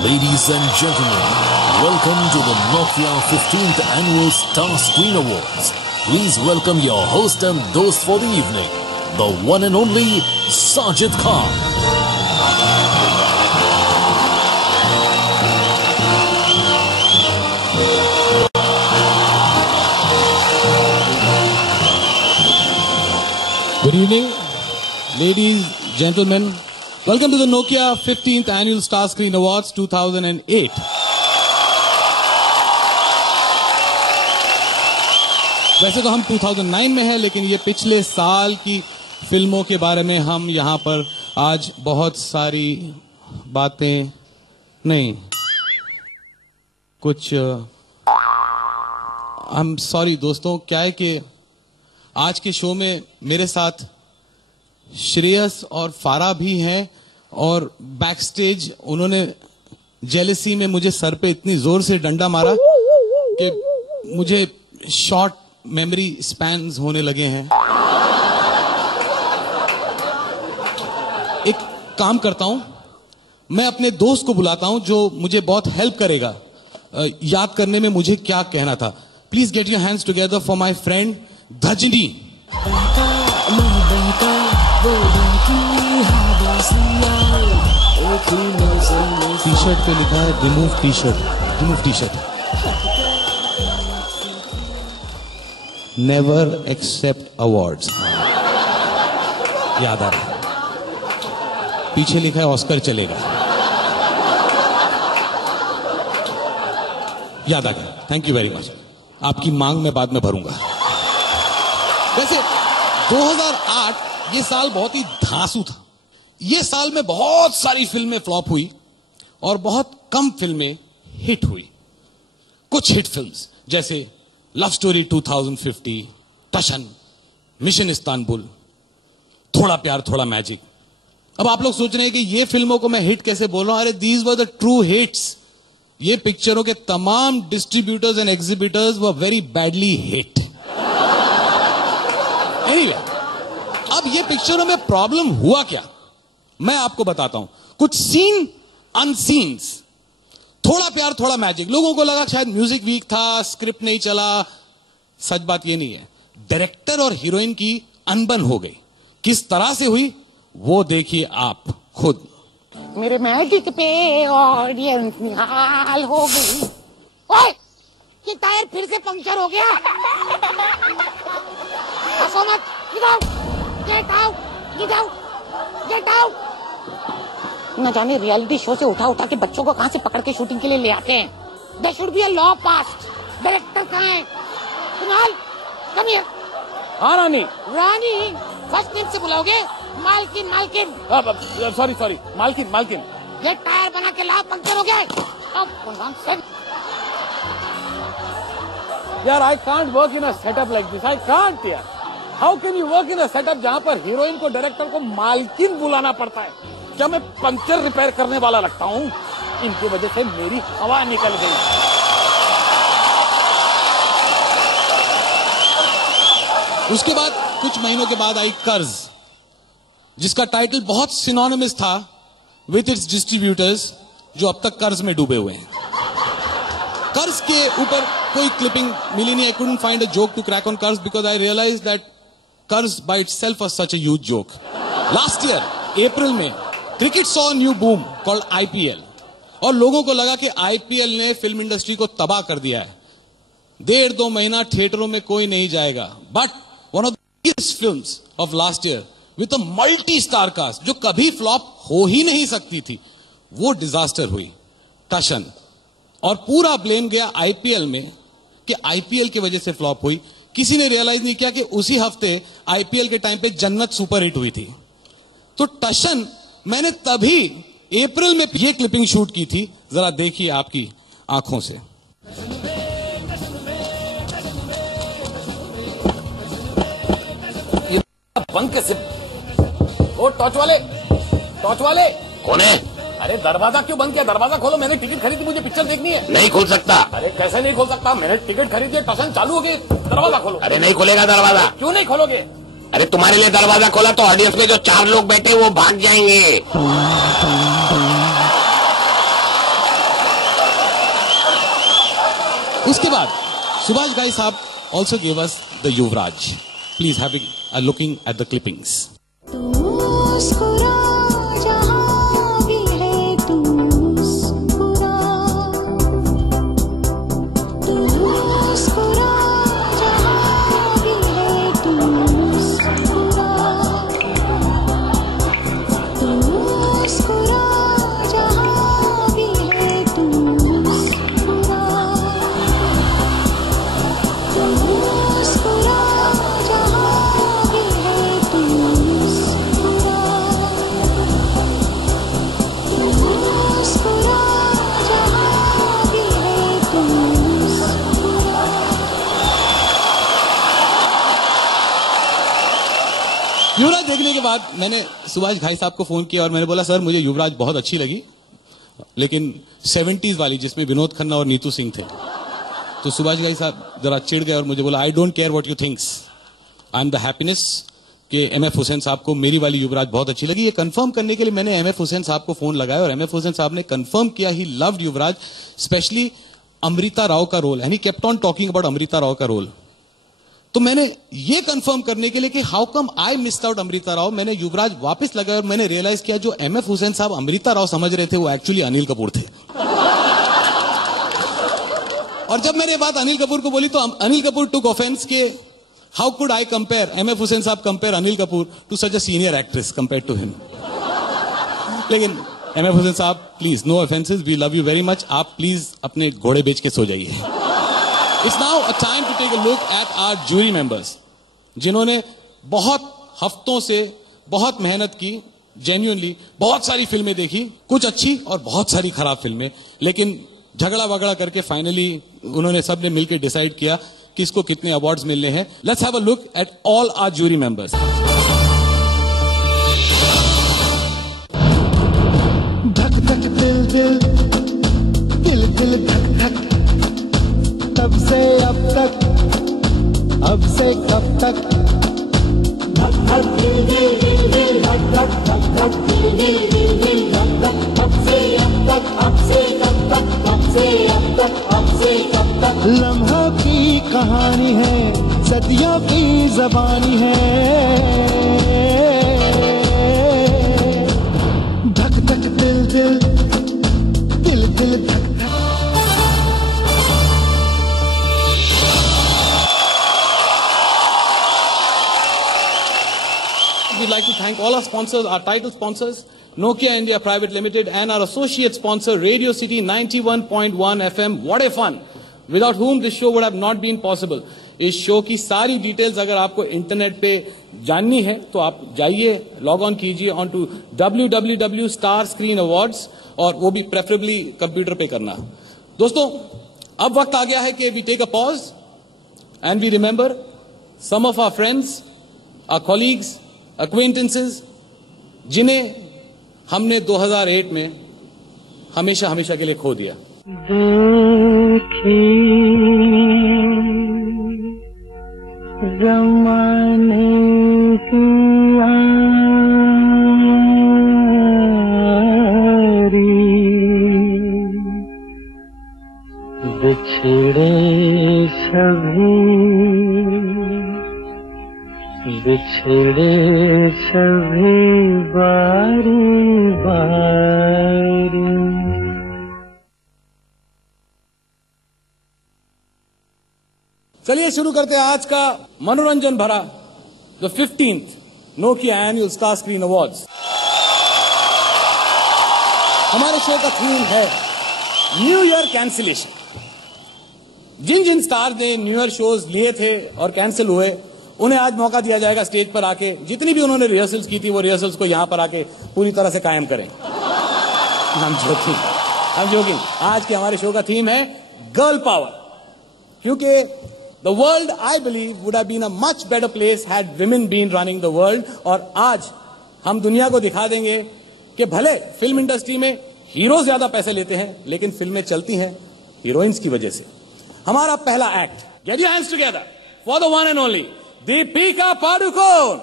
Ladies and gentlemen, welcome to the Nokia 15th Annual Star Screen Awards. Please welcome your host and host for the evening, the one and only Sajid Khan. Good evening, ladies, gentlemen. Welcome to the Nokia 15th Annual Star Screen Awards 2008. वैसे तो हम 2009 में हैं, लेकिन ये पिछले साल की फिल्मों के बारे में हम यहाँ पर आज बहुत सारी बातें नहीं कुछ I'm sorry दोस्तों, क्या है कि आज के शो में मेरे साथ श्रेयस और फारा भी हैं और बैक स्टेज उन्होंने जेलसी में मुझे सर पे इतनी जोर से डंडा मारा कि मुझे शॉर्ट मेमोरी स्पैन्स होने लगे हैं। एक काम करता हूं, मैं अपने दोस्त को बुलाता हूं जो मुझे बहुत हेल्प करेगा याद करने में मुझे क्या कहना था। Please get your hands together for my friend धजनी। टी शर्ट पे लिखा है remove T shirt, remove T shirt. Never accept awards, याद आ रहा। पीछे लिखा है ऑस्कर चलेगा, याद आ गया। Thank you very much. आपकी मांग मैं बाद में भरूंगा। वैसे 2008 ये साल बहुत ही धांसू था। ये साल में बहुत सारी फिल्में फ्लॉप हुई और बहुत कम फिल्में हिट हुई। कुछ हिट फिल्म्स जैसे लव स्टोरी 2050, टशन, मिशन इस्तांबुल, थोड़ा प्यार थोड़ा मैजिक। अब आप लोग सोच रहे हैं कि ये फिल्मों को मैं हिट कैसे बोल रहा हूं। अरे these were the true hits. ये पिक्चरों के तमाम distributors and exhibitors were very badly hit. Anyway, अब ये पिक्चरों में प्रॉब्लम हुआ क्या, मैं आपको बताता हूं। कुछ सीन अनसीन्स, थोड़ा प्यार थोड़ा मैजिक। लोगों को लगा शायद म्यूजिक वीक था, स्क्रिप्ट नहीं चला। सच बात ये नहीं है। डायरेक्टर और हीरोइन की अनबन हो गई। किस तरह से हुई वो देखिए आप खुद। मेरे मैजिक पे ऑडियंस निहाल हो गई। ओए, ये टायर फिर से पंक्चर हो गया। हंसो मत, get out, get out, get out. न जाने रियलिटी शो से उठा उठा के बच्चों को कहां से पकड़ के शूटिंग के लिए ले आते हैं। There should be a law passed. Director कहां है? Kunal, come here. हाँ रानी। रानी फर्स्ट नेम से बुलाओगे? मालकिन, मालकिन। सॉरी सॉरी, मालकिन, मालकिन। ये टायर बना के लाओ, पंक्चर हो गया। यार I can't work in a setup like this. I can't यार। How can you work in a setup जहां पर हीरोइन को डायरेक्टर को मालकिन बुलाना पड़ता है? क्या मैं पंक्चर रिपेयर करने वाला लगता हूं? इनकी वजह से मेरी हवा निकल गई। उसके बाद कुछ महीनों के बाद आई कर्ज, जिसका टाइटल बहुत सिनोनिमस था विथ इट्स डिस्ट्रीब्यूटर्स, जो अब तक कर्ज में डूबे हुए हैं। कर्ज के ऊपर कोई क्लिपिंग मिली नहीं। I couldn't find a joke to crack on Karz because I realise that Karz by itself was such a huge joke. Last year April में cricket saw new boom called IPL, और लोगों को लगा कि आईपीएल ने फिल्म इंडस्ट्री को तबाह कर दिया है। 1.5-2 महीना थिएटरों में कोई नहीं जाएगा। But one of the biggest films of last year with a multi star cast, जो कभी फ्लॉप हो ही नहीं सकती थी, वो डिजास्टर हुई, टशन। और पूरा ब्लेम गया आईपीएल में कि आईपीएल की वजह से फ्लॉप हुई। किसी ने रियलाइज नहीं किया कि उसी हफ्ते आईपीएल के टाइम पे जन्नत सुपर हिट हुई थी। तो टशन मैंने तभी अप्रैल में ये क्लिपिंग शूट की थी। जरा देखिए आपकी आंखों से। बंद कैसे? ओ टॉर्च वाले, टॉर्च वाले। कौन है? अरे दरवाजा क्यों बंद किया? दरवाजा खोलो, मैंने टिकट खरीदी, मुझे पिक्चर देखनी है। नहीं खोल सकता। अरे कैसे नहीं खोल सकता? मैंने टिकट खरीदी है, टशन चालू हो गई, दरवाजा खोलो। अरे नहीं खोलेगा दरवाजा। क्यों नहीं खोलोगे? अरे तुम्हारे लिए दरवाजा खोला तो ऑडियंस में जो 4 लोग बैठे वो भाग जाएंगे। उसके बाद सुभाष घाई साहब also gave us the Yuvraj. Please having a looking at the clippings. युवराज देखने के बाद मैंने सुभाष घाई साहब को फोन किया और मैंने बोला सर मुझे युवराज बहुत अच्छी लगी, लेकिन 70s वाली जिसमें विनोद खन्ना और नीतू सिंह थे। तो सुभाष घाई साहब जरा चिढ़ गए और मुझे बोला I don't care what you thinks, I am the happiness कि MF हुसैन साहब को मेरी वाली युवराज बहुत अच्छी लगी। ये कंफर्म करने के लिए मैंने MF हुसैन साहब को फोन लगाया और MF हुसैन साहब ने कंफर्म किया he loved Yuvraj, specially Amrita Rao का role, and he kept on talking about Amrita Rao का रोल। तो मैंने ये कंफर्म करने के लिए कि how come I missed out Amrita Rao, मैंने युवराज वापस लगाया और मैंने रियलाइज किया जो MF हुसैन साहब अमृता राव समझ रहे थे वो एक्चुअली अनिल कपूर थे। और जब मैंने बात अनिल कपूर को बोली तो अनिल कपूर टुक ऑफेंस के how could I compare, MF Hussain साहब compare Anil Kapoor to such a senior actress compare to him. लेकिन MF हुसैन साहब please no offences, we love you very much, आप प्लीज अपने घोड़े बेच के सो जाइए। It's now a time to take a look at our jury members, जिन्होंने बहुत हफ्तों से बहुत मेहनत की, genuinely बहुत सारी फिल्में देखी, कुछ अच्छी और बहुत सारी खराब फिल्में, लेकिन झगड़ा वगड़ा करके फाइनली उन्होंने सबने मिलकर डिसाइड किया किसको कितने अवार्ड्स मिलने हैं। Let's have a look at all our jury members. धक धक दिल दिल दिल दिल धक धक, तब से अब तक, अब से कब तक, धक धक दिल दिल दिल दिल धक धक धक धक दिल दिल दिल दिल धक धक, तब से अब तक, अब से कब तक, तब से अब तक, अब से कब तक। लम्हा की कहानी है, सदियों की ज़बानी है, धक धक दिल दिल दिल दिल धक धक। We'd like to thank all our sponsors, our title sponsors, Nokia India Private Limited, and our associate sponsor, Radio City 91.1 FM. What a fun! Without whom this show would have not been possible. इस show की सारी details अगर आपको internet पे जाननी है तो आप जाइए, लॉग ऑन कीजिए ऑन टू www.Star Awards, और वो भी प्रेफरेबली कंप्यूटर पे करना। दोस्तों, अब वक्त आ गया है कि we take a pause and we remember some of our friends, our colleagues, acquaintances, जिन्हें हमने 2008 में हमेशा हमेशा के लिए खो दिया। देखी ज़माने की यारी, बिछड़े सभी, बिछड़े सभी बारी बारी। चलिए शुरू करते हैं आज का मनोरंजन भरा the 15th Nokia annual star screen awards. हमारे शो का थीम है न्यू ईयर कैंसिलेशन। जिन जिन स्टार ने न्यू ईयर शोज लिए थे और कैंसिल हुए, उन्हें आज मौका दिया जाएगा स्टेज पर आके, जितनी भी उन्होंने रिहर्सल्स की थी वो रिहर्सल्स को यहां पर आके पूरी तरह से कायम करें। हम जोकिंग। आज के हमारे शो का थीम है गर्ल पावर, क्योंकि the world I believe would have been a much better place had women been running the world. और आज हम दुनिया को दिखा देंगे कि भले फिल्म इंडस्ट्री में हीरो ज्यादा पैसे लेते हैं, लेकिन फिल्में चलती हैं हीरोइंस की वजह से। हमारा पहला act, gate your hands together for the one and only Deepika Padukone.